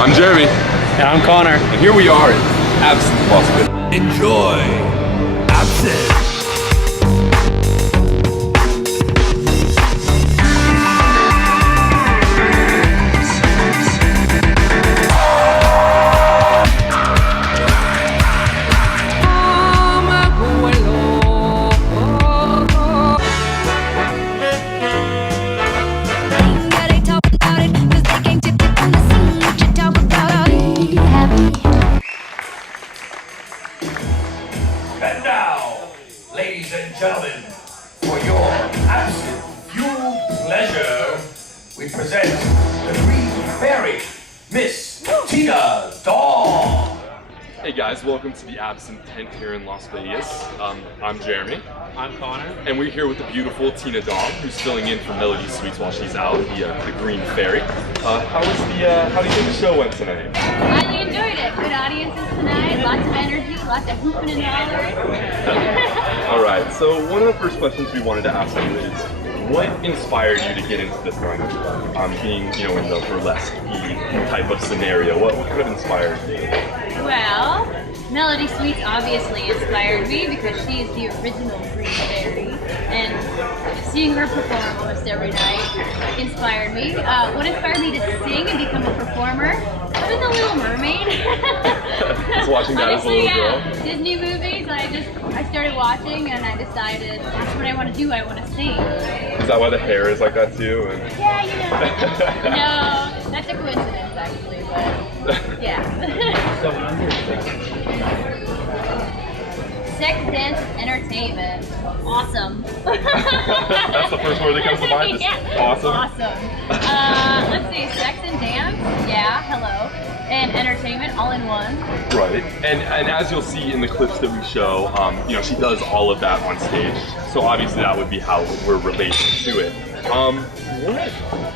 I'm Jeremy. And I'm Connor. And here we are in Absinthe, Las Vegas. Enjoy Absinthe. And now, ladies and gentlemen, for your absinthe-fueled pleasure, we present the Green Fairy, Miss Tina Dawn. Hey guys, welcome to the Absinthe tent here in Las Vegas. I'm Jeremy. I'm Connor. And we're here with the beautiful Tina Dawn, who's filling in for Melody Sweets while she's out, the Green Fairy. How do you think the show went tonight? I enjoyed it. Good audiences tonight, lots of energy, lots of hooping and hollering. Alright, so one of the first questions we wanted to ask you is, what inspired you to get into this kind of being, in the burlesque type of scenario? What kind of inspired you? Well, Melody Sweets obviously inspired me because she is the original Green Fairy, and seeing her perform almost every night inspired me. What inspired me to sing and become a performer? I was The Little Mermaid. Just watching that as a little girl. Disney movies. I started watching and I decided that's what I want to do. I want to sing. Is that why the hair is like that too? Yeah, No, that's a coincidence actually, but yeah. Sex, dance, entertainment. Awesome. That's the first word that comes to mind. Just yeah. Awesome. Awesome. Let's see, sex and dance. Yeah, hello. And entertainment all in one. Right. And as you'll see in the clips that we show, she does all of that on stage. So obviously that would be how we're related to it. What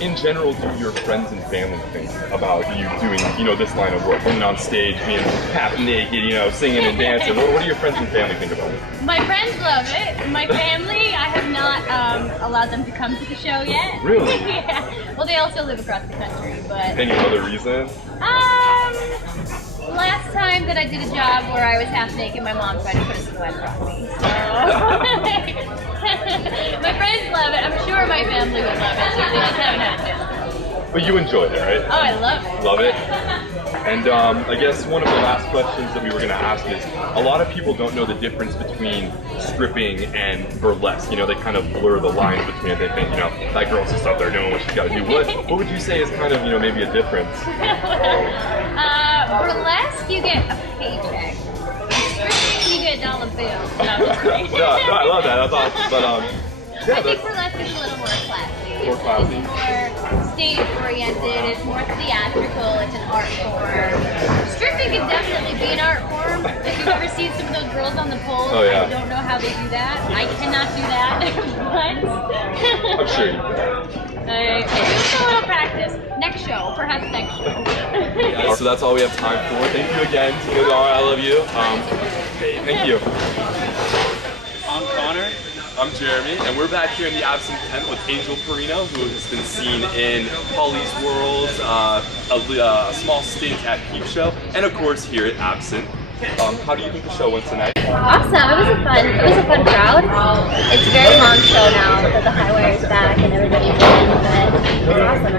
in general do your friends and family think about you doing, this line of work, being on stage, being half naked, singing and dancing? What do your friends and family think about it? My friends love it. My family, I have not allowed them to come to the show yet. Really? Yeah. Well, they also live across the country, but... Any other reason? Last time that I did a job where I was half naked, my mom tried to put a sweater on me, so... My friends love it. I'm sure my family would love it. They just haven't had a chance. But you enjoyed it, right? Oh, I love it. Love it? And I guess one of the last questions that we were going to ask is, a lot of people don't know the difference between stripping and burlesque. They kind of blur the lines between it. They think, that girl's just out there doing what she's got to do. What would you say is kind of, maybe a difference? Burlesque, you get a paycheck. Stripping, you get dollar bills. No, I love that. That's awesome. But, I think burlesque is a little more classy. More classy. It's more stage-oriented, it's more theatrical, it's an art form. Stripping can definitely be an art form. If you've ever seen some of those girls on the pole, oh, yeah. I don't know how they do that. I cannot do that. I'm sure you do a little practice. Next show, perhaps next show. So that's all we have time for. Thank you again. Tina Dawn, I love you. Thank you. I'm Connor. I'm Jeremy, and we're back here in the Absinthe tent with Angel Perino, who has been seen in Polly's World, a small stint at Peep Show, and of course here at Absinthe. How do you think the show went tonight? Awesome. It was a fun crowd. It's a very long show now that the high wire is back and everybody's in, but it's awesome.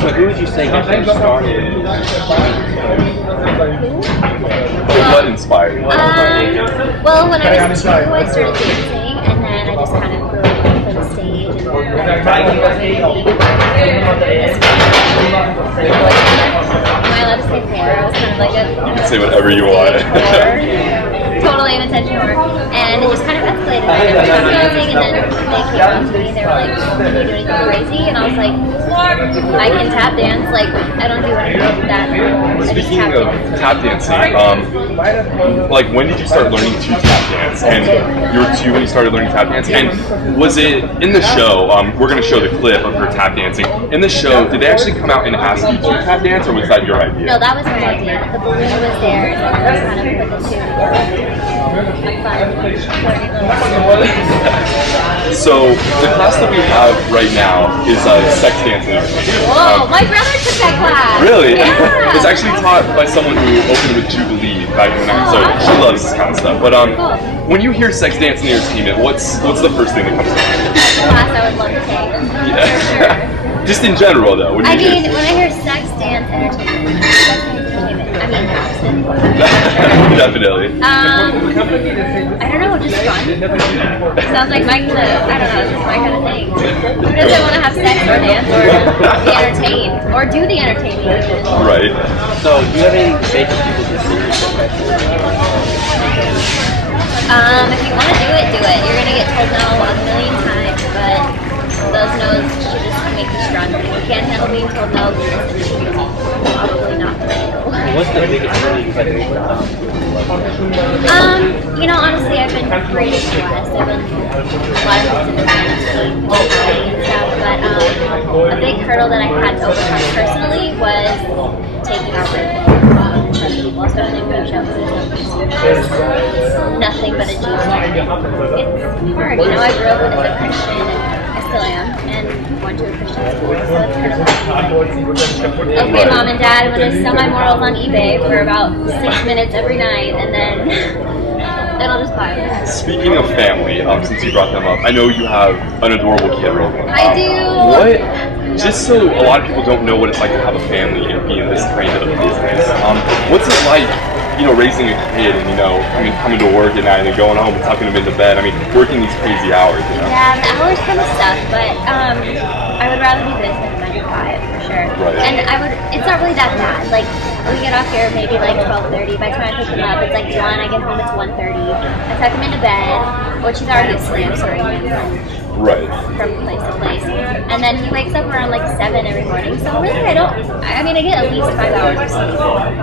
So who would you say got you started? What inspired you? Well, when I was 2, I started dancing, and then I just kind of grew up for the stage, and am I allowed to say fair? I was kind of like a... You can say whatever you want. Totally an attention whore. And it just kind of escalated. I started dancing, and then they came up to me, they were like, can you do anything crazy? And I was like, I can tap dance, like, I don't do anything that. Speaking of tap dancing, like, when did you start learning to tap dance? And you were 2 when you started learning tap dance? And was it, in the show, we're going to show the clip of her tap dancing. In the show, did they actually come out and ask you to tap dance, or was that your idea? No, that was my idea. The balloon was there, and I was kind of put the 2 together. So the class that we have right now is sex dancing. Whoa, my brother took that class. Really? Yeah. It's actually taught by someone who opened with Jubilee back in the night, so she loves this kind of stuff. But when you hear sex, dance, and entertainment, what's the first thing that comes to mind? Class I would love to take. Yeah. For sure. Just in general, though. When I hear sex, dance, entertainment. I mean, absinthe. Definitely. I don't know, just fun. Sounds like my kind of, I don't know, it's just my kind of thing. Who doesn't want to have sex or dance or be entertained or do the entertaining? Right. So, do you have anything to say to people this series? If you want to do it, do it. You're gonna get told no a million times, but those no's should just make you stronger. If you can't handle being told no, then probably not the way to go. What's the biggest thing you've had to overcome? Honestly, I've been pretty blessed. I've been a lot of things and stuff, but a big hurdle that I had to overcome personally was taking out my people, especially in food shows. It's nothing but a juice. It's hard, I grew up as a Christian, and I still am, and went to a Christian school, so it's kind of like, okay, Mom and Dad, I'm going to sell my morals on eBay for about 6 minutes every night, and then I'll just buy it. Speaking of family, since you brought them up, I know you have an adorable kid, Roman. I do. What? Just so a lot of people don't know what it's like to have a family and be in this kind of business. What's it like, raising a kid and coming to work at night and then going home and tucking them into bed? I mean, working these crazy hours. Yeah, the hours kind of suck, but I would rather do this than 9 to 5 for sure. Right. And it's not really that bad. Like, we get off here maybe like 12:30. By the time I pick them up, it's like 1. I get home, it's 1:30. I tuck him into bed, which he's already asleep, sorry. Right. From place to place. And then he wakes up around like 7 every morning. So really I get at least 5 hours of sleep,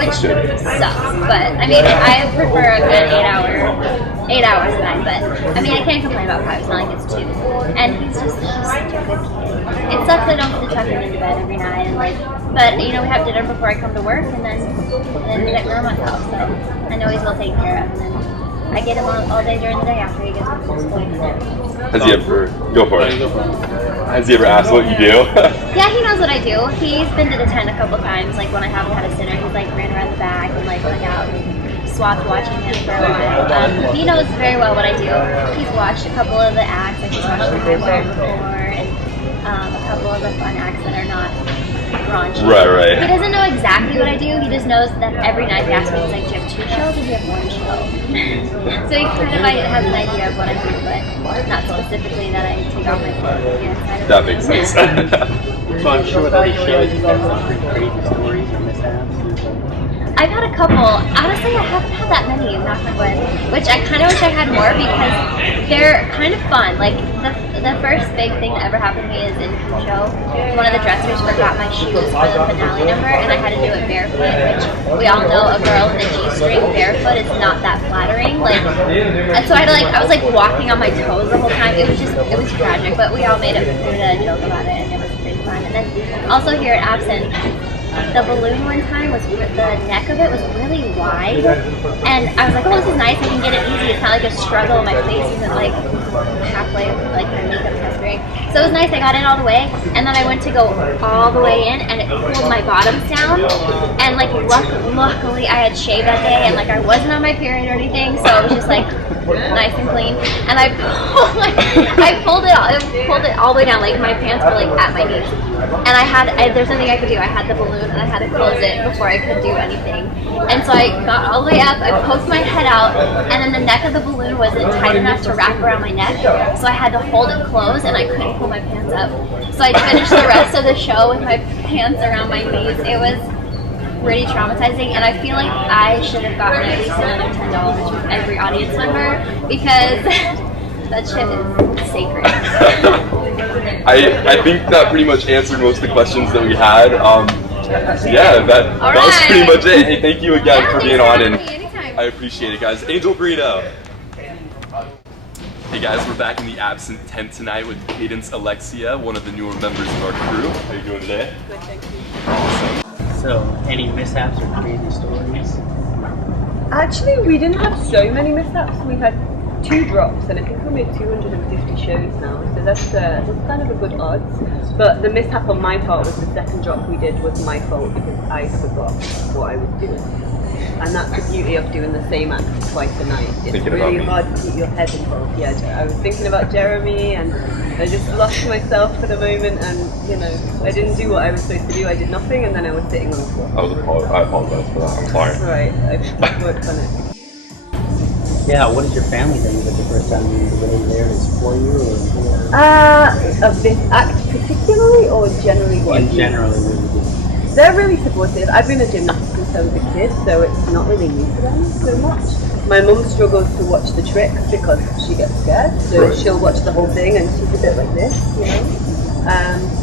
which sucks. But I prefer a good 8 hours a night. But I can't complain about 5. It's not like it's 2. And he's such a good kid. It sucks I don't get to tuck him into bed every night. But we have dinner before I come to work, and then he's at grandma's house. So I know he's well taken care of. And then I get him all day during the day after he gets home from school. Has he ever Has he ever asked what you do? Yeah, he knows what I do. He's been to the tent a couple times. Like when I haven't had a dinner, he's ran around the back and hung out and swapped watching him for a while. He knows very well what I do. He's watched a couple of the acts. He's watched the High Wire before, and a couple of the fun acts that are not raunchy. Right. He doesn't know exactly what I do. He just knows that every night he asks me, do you have 2 shows or do you have 1 show? So he kind of has an idea of what I do, but not specifically that I take off my clothes. That makes sense. So I'm sure with other shows you've had some pretty crazy stories or mishaps. I've had a couple. Honestly, I haven't had that many, knock on wood, which I kind of wish I had more because they're kind of fun. Like, the first big thing that ever happened to me is in the show, one of the dressers forgot my shoes for the finale number, and I had to do it barefoot, which we all know a girl in a G-string barefoot is not that flattering. And so I was walking on my toes the whole time. It was tragic, but we all made a joke about it, and it was pretty fun. And then also here at Absinthe, the balloon one time the neck of it was really wide, and I was like, oh, this is nice, I can get it easy. It's not like a struggle. My face isn't halfway of my makeup testing. So it was nice. I got in all the way, and then I went to go all the way in, and it pulled my bottoms down. And luckily I had shaved that day, and I wasn't on my period or anything, so it was just nice and clean. And I pulled it all the way down. My pants were at my knees. And there's nothing I could do. I had the balloon and I had to close it before I could do anything. And so I got all the way up, I poked my head out, and then the neck of the balloon wasn't tight enough to wrap around my neck. So I had to hold it closed and I couldn't pull my pants up. So I finished the rest of the show with my pants around my knees. It was pretty traumatizing, and I feel like I should have gotten at least another $10 from every audience member because that shit is sacred. I think that pretty much answered most of the questions that we had. That was pretty much it. Hey, thank you again for being on, and I appreciate it, guys. Angel Burrito. Hey guys, we're back in the Absinthe tent tonight with Cadence Alexia, one of the newer members of our crew. How are you doing today? Good, thank you. Awesome. So, any mishaps or crazy stories? Actually, we didn't have so many mishaps. We had 2 drops, and I think we made 250 shows now, so that's kind of a good odds. But the mishap on my part was the second drop we did was my fault because I forgot what I was doing. And that's the beauty of doing the same act twice a night. It's Thinking really about hard to keep your head involved. Yeah, I was thinking about Jeremy, and I just lost myself for the moment, and you know, I didn't do what I was supposed to do. I did nothing, and then I was sitting on the floor. I apologize for that. I'm sorry. Right, I've worked on it. Yeah, what did your family think of it the first time you were there to support you? Or Of this act particularly, or generally what? in general, it really did. They're really supportive. I've been a gymnast since I was a kid, so it's not really new to them so much. My mum struggles to watch the tricks because she gets scared, so Right. she'll watch the whole thing and she's a bit like this, you know.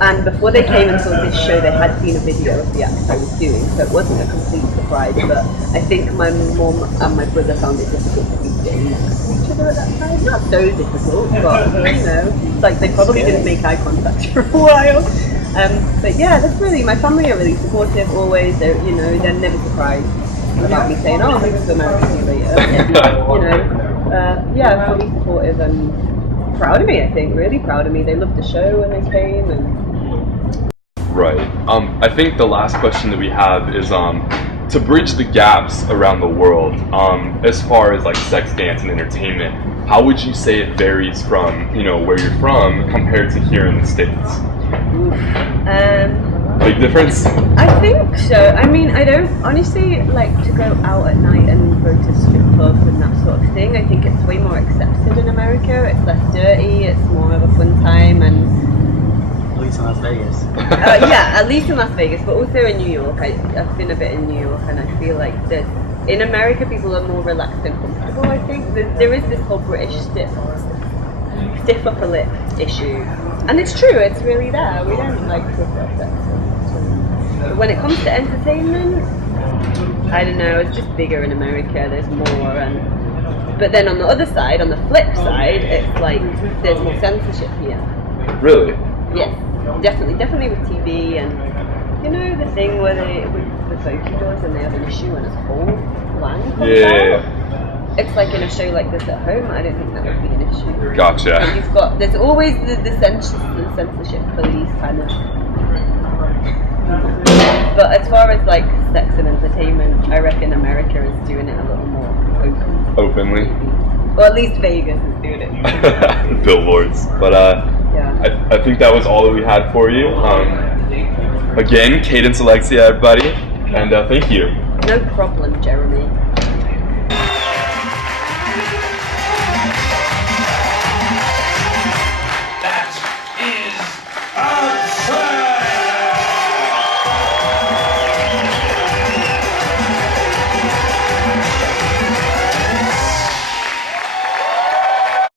And before they came and saw this show, they had seen a video of the act I was doing, so it wasn't a complete surprise. But I think my mum and my brother found it difficult to be sitting next to each other at that time. Not so difficult, but you know, like they probably didn't make eye contact for a while. But yeah, that's really, my family are really supportive always. They're, you know, they're never surprised about me saying, oh, I'm moving to America later. You know, yeah, fully supportive and proud of me, I think, really proud of me. They loved the show when they came. And Right. I think the last question that we have is to bridge the gaps around the world, as far as like sex, dance, and entertainment. How would you say it varies from, you know, where you're from compared to here in the States? Big difference? I think so. I mean, I don't honestly like to go out at night and go to strip clubs and that sort of thing. I think it's way more accepted in America. It's less dirty, it's more of a fun time, and At least in Las Vegas. yeah, at least in Las Vegas, but also in New York. I've been a bit in New York, and I feel like that in America people are more relaxed and comfortable. I think there is this whole British stiff upper lip issue, and it's true. It's really there. We don't like talk about sex. But when it comes to entertainment, I don't know. It's just bigger in America. There's more, but then on the other side, on the flip side, it's like there's more censorship here. Really? Yes, definitely with TV, and you know the thing where with the vocal doors and they have an issue and a whole line comes out. It's like in a show like this at home, I don't think that would be an issue. Gotcha. But there's always the censorship police kind of. But as far as like sex and entertainment, I reckon America is doing it a little more Openly? or at least Vegas is doing it. Billboards. But Yeah. I think that was all that we had for you. Again, Cadence Alexia, everybody, and thank you. No problem, Jeremy.